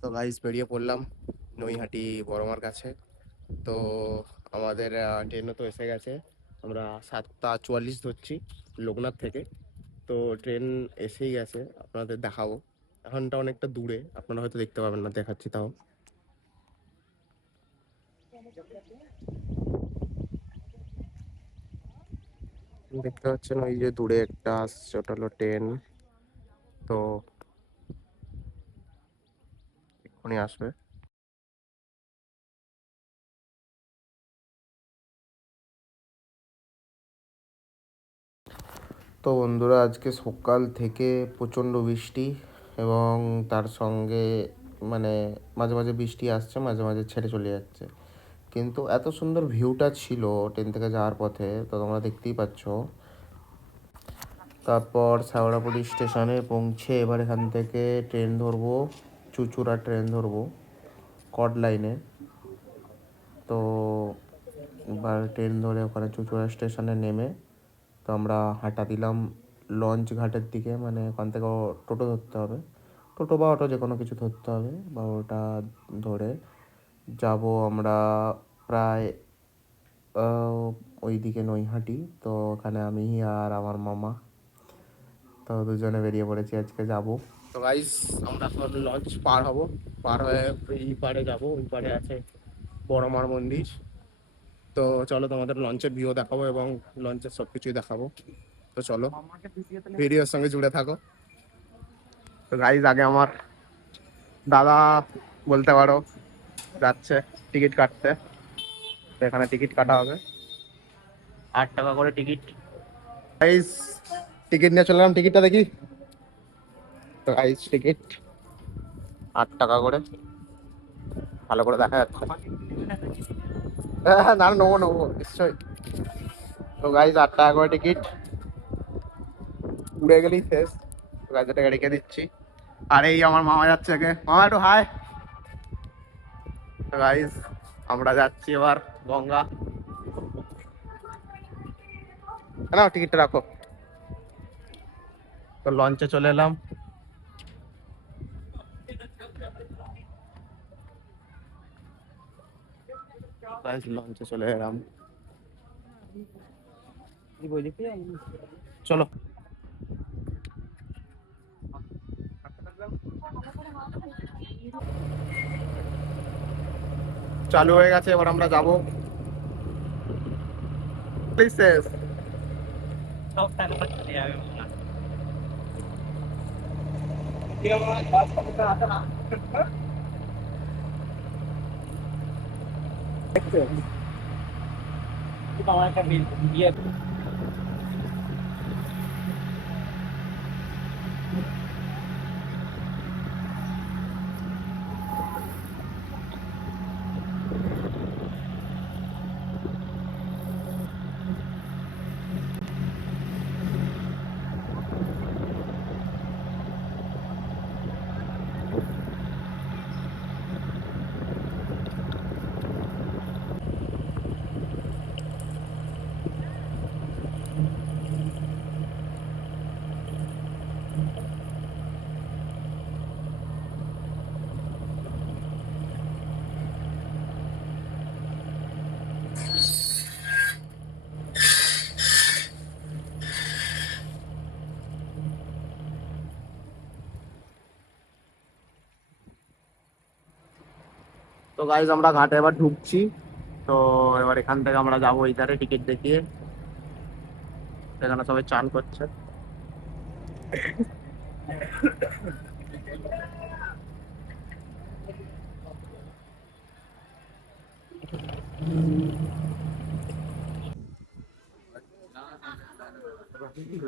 তো গাইস বেরিয়ে পড়লাম নৈহাটি বড়মার কাছে। তো আমাদের ট্রেনও তো এসে গেছে। আমরা 7:44 ধরছি লোকনাথ থেকে। তো ট্রেন এসেই গেছে, আপনাদের দেখাবো। এখনটা অনেকটা দূরে, আপনারা হয়তো দেখতে পাবেন না, দেখাচ্ছি তাও। দেখতে পাচ্ছেন ওই যে দূরে একটা আসছে, ওটা হলো ট্রেন। তো এক্ষুনি আসবে। তো বন্ধুরা, আজকে সকাল থেকে প্রচণ্ড বৃষ্টি, এবং তার সঙ্গে মানে মাঝে মাঝে বৃষ্টি আসছে, মাঝে মাঝে ছেড়ে চলে যাচ্ছে। কিন্তু এত সুন্দর ভিউটা ছিল ট্রেন থেকে যাওয়ার পথে, তো তোমরা দেখতেই পাচ্ছ। তারপর শেওড়াফুলি স্টেশনে পৌঁছে এবার এখান থেকে ট্রেন ধরবো, চুঁচুড়া ট্রেন ধরবো কড লাইনে। তো এবার ট্রেন ধরে ওখানে চুঁচুড়া স্টেশনে নেমে তো আমরা হাঁটা দিলাম লঞ্চ ঘাটের দিকে। মানে ওখান থেকে টোটো ধরতে হবে, টোটো বা অটো যে কোনো কিছু ধরতে হবে, বা ওটা ধরে যাব আমরা প্রায় ওই দিকে নৈহাটি। তো ওখানে আমি আর আমার মামা, তো দুজনে বেরিয়ে পড়েছি, আজকে যাব। তো গাইস, আমরা এখন লঞ্চ পার হব, পার হয়ে এই পারে যাব। ওই পারে আছে বড়মার মন্দির। তো চলো, তোমাদের লঞ্চের ভিউ দেখাবো এবং লঞ্চের সবকিছুই দেখাবো। তো চলো, ভিডিওর সঙ্গে জুড়ে থাকো। তো গাইস, আগে আমার দাদা বলতে পারো যাচ্ছে টিকিট কাটতে। তো এখানে টিকিট কাটা হবে, 8 টাকা করে টিকিট। গাইস, টিকিট নিয়ে চললাম, টিকিটটা দেখি। তো গাইস, টিকিট 8 টাকা করে, ভালো করে দেখা যাচ্ছে। হ্যাঁ, না নেবো নেবো নিশ্চয়ই। তো গাইস, 8 টাকা করে টিকিট, উড়ে গেলেই শেষ। তো গাইস, এটাকে রেখে দিচ্ছি। আর এই আমার মামা যাচ্ছে, আগে মামা একটু হাই। তো গাইস, আমরা যাচ্ছি এবার গঙ্গা। না, টিকিটটা রাখো। তো লঞ্চে চলে এলাম। গাইস, লঞ্চে চলে এলাম, চলো। চালু হয়ে গেছে, এবার আমরা যাবো। শেষ। তো গাইজ, আমরা ঘাটে এবার ঢুকছি। তো এবার এখান থেকে আমরা যাবো এই ধারে টিকিট দেখিয়ে। এখানে সবাই চান করছে।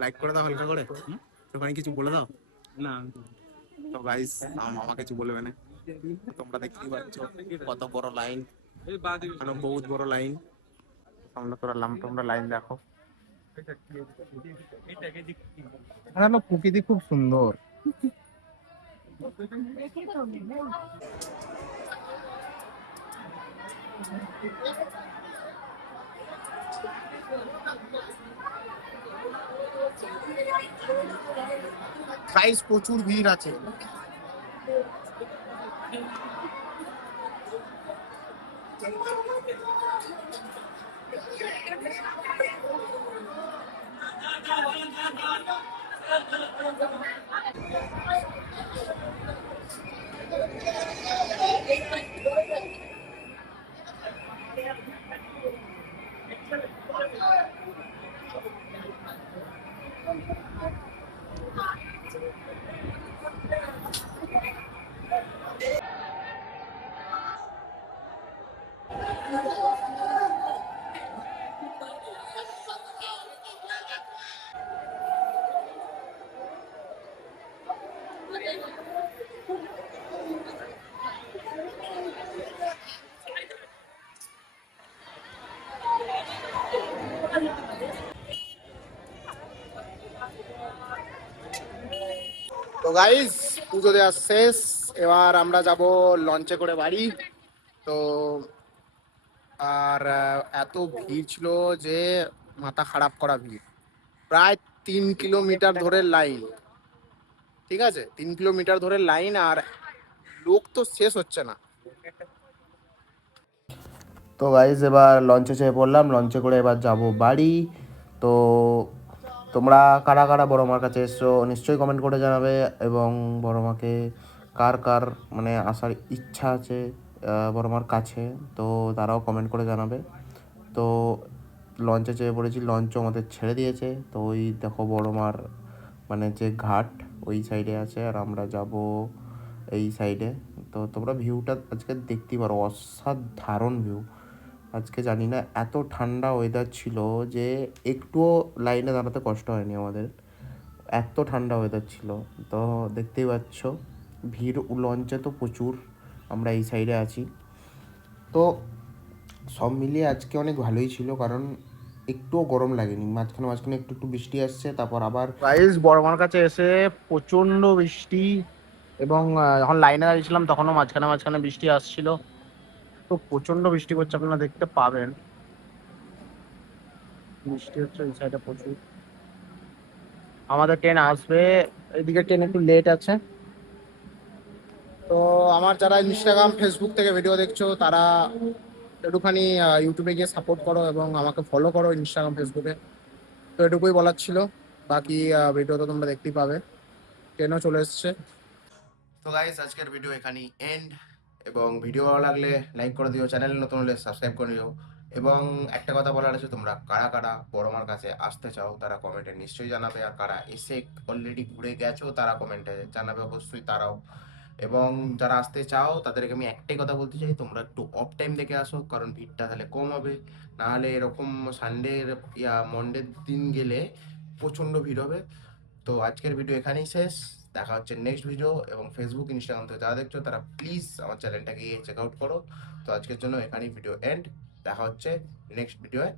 লাইক করে দাও হালকা করে, ওখানে কিছু বলে দাও না। তো গাইজ, মামা কিছু বলবে না। তোমরা দেখতেই পাচ্ছ কত বড় লাইন, মানে বহুত বড় লাইন। আমরা তোরা তোমরা লাইন দেখো। প্রকৃতি খুব সুন্দর। গাইস, প্রচুর ভিড় আছে। গাইস পুজো দেওয়া শেষ, এবার আমরা যাব লঞ্চে করে বাড়ি। তো আর এত ভিড় ছিল যে মাথা খারাপ করা ভিড়, প্রায় 3 কিলোমিটার ধরে লাইন। ঠিক আছে, 3 কিলোমিটার ধরে লাইন, আর লোক তো শেষ হচ্ছে না। তো গাইজ এবার লঞ্চে চেপে পড়লাম, লঞ্চে করে এবার যাব বাড়ি। তো তোমরা কারা কারা বড় মার কাছে এসছো নিশ্চয়ই কমেন্ট করে জানাবে, এবং বড় মাকে কার কার মানে আসার ইচ্ছা আছে বড় মার কাছে, তো তারাও কমেন্ট করে জানাবে। তো লঞ্চে চেপে পড়েছি, লঞ্চও আমাদের ছেড়ে দিয়েছে। তো ওই দেখো বড় মার মানে যে ঘাট ওই সাইডে আছে, আর আমরা যাব এই সাইডে। তো তোমরা ভিউটা আজকে দেখতেই পারো, অসাধারণ ভিউ। আজকে জানি না এত ঠান্ডা ওয়েদার ছিল যে একটুও লাইনে দাঁড়াতে কষ্ট হয়নি আমাদের, এত ঠান্ডা ওয়েদার ছিল। তো দেখতেই পাচ্ছ ভিড় লঞ্চে তো প্রচুর, আমরা এই সাইডে আছি। তো সব মিলিয়ে আজকে অনেক ভালোই ছিল, কারণ একটুও গরম লাগেনি। মাঝখানে মাঝখানে একটু একটু বৃষ্টি আসছে, তারপর আবার গাইস বড়মার কাছে এসে প্রচণ্ড বৃষ্টি, এবং যখন লাইনে দাঁড়িয়েছিলাম তখনও মাঝখানে মাঝখানে বৃষ্টি আসছিল। তো প্রচণ্ড বৃষ্টি করছে, আপনারা দেখতে পাবেন বৃষ্টি হচ্ছে এই সাইডে প্রচুর। আমাদের ট্রেন আসবে, এদিকে ট্রেন একটু লেট আছে। তো আমার যারা ইনস্টাগ্রাম ফেসবুক থেকে ভিডিও দেখছো তারা একটুখানি ইউটিউবে গিয়ে সাপোর্ট করো এবং আমাকে ফলো করো ইনস্টাগ্রাম ফেসবুকে। তো এটুকুই বলার ছিল, বাকি ভিডিও তো তোমরা দেখতেই পাবে। ট্রেনও চলে এসছে। তো গাইস আজকের ভিডিও এখানেই এন্ড, এবং ভিডিও ভালো লাগলে লাইক করে দিও, চ্যানেল নতুন হলে সাবস্ক্রাইব করে দিও। এবং একটা কথা বলার আছে, তোমরা কারা কারা বড়মার কাছে আসতে চাও তারা কমেন্টে নিশ্চয়ই জানাবে, আর কারা এসে অলরেডি ঘুরে গেছো তারা কমেন্টে জানাবে অবশ্যই তারাও। এবং যারা আসতে চাও তাদেরকে আমি একটাই কথা বলতে চাই, তোমরা একটু অফ টাইম দেখে আসো, কারণ ভিড়টা তাহলে কম হবে। নাহলে এরকম সানডে মন্ডের দিন গেলে প্রচণ্ড ভিড় হবে। তো আজকের ভিডিও এখানেই শেষ, দেখা হচ্ছে নেক্সট ভিডিও। এবং ফেসবুক ইনস্টাগ্রাম থেকে যারা দেখছো তারা প্লিজ আমার চ্যানেলটাকে চেক আউট করো। তো আজকের জন্য এখানেই ভিডিও এন্ড, দেখা হচ্ছে নেক্সট ভিডিওয়ে।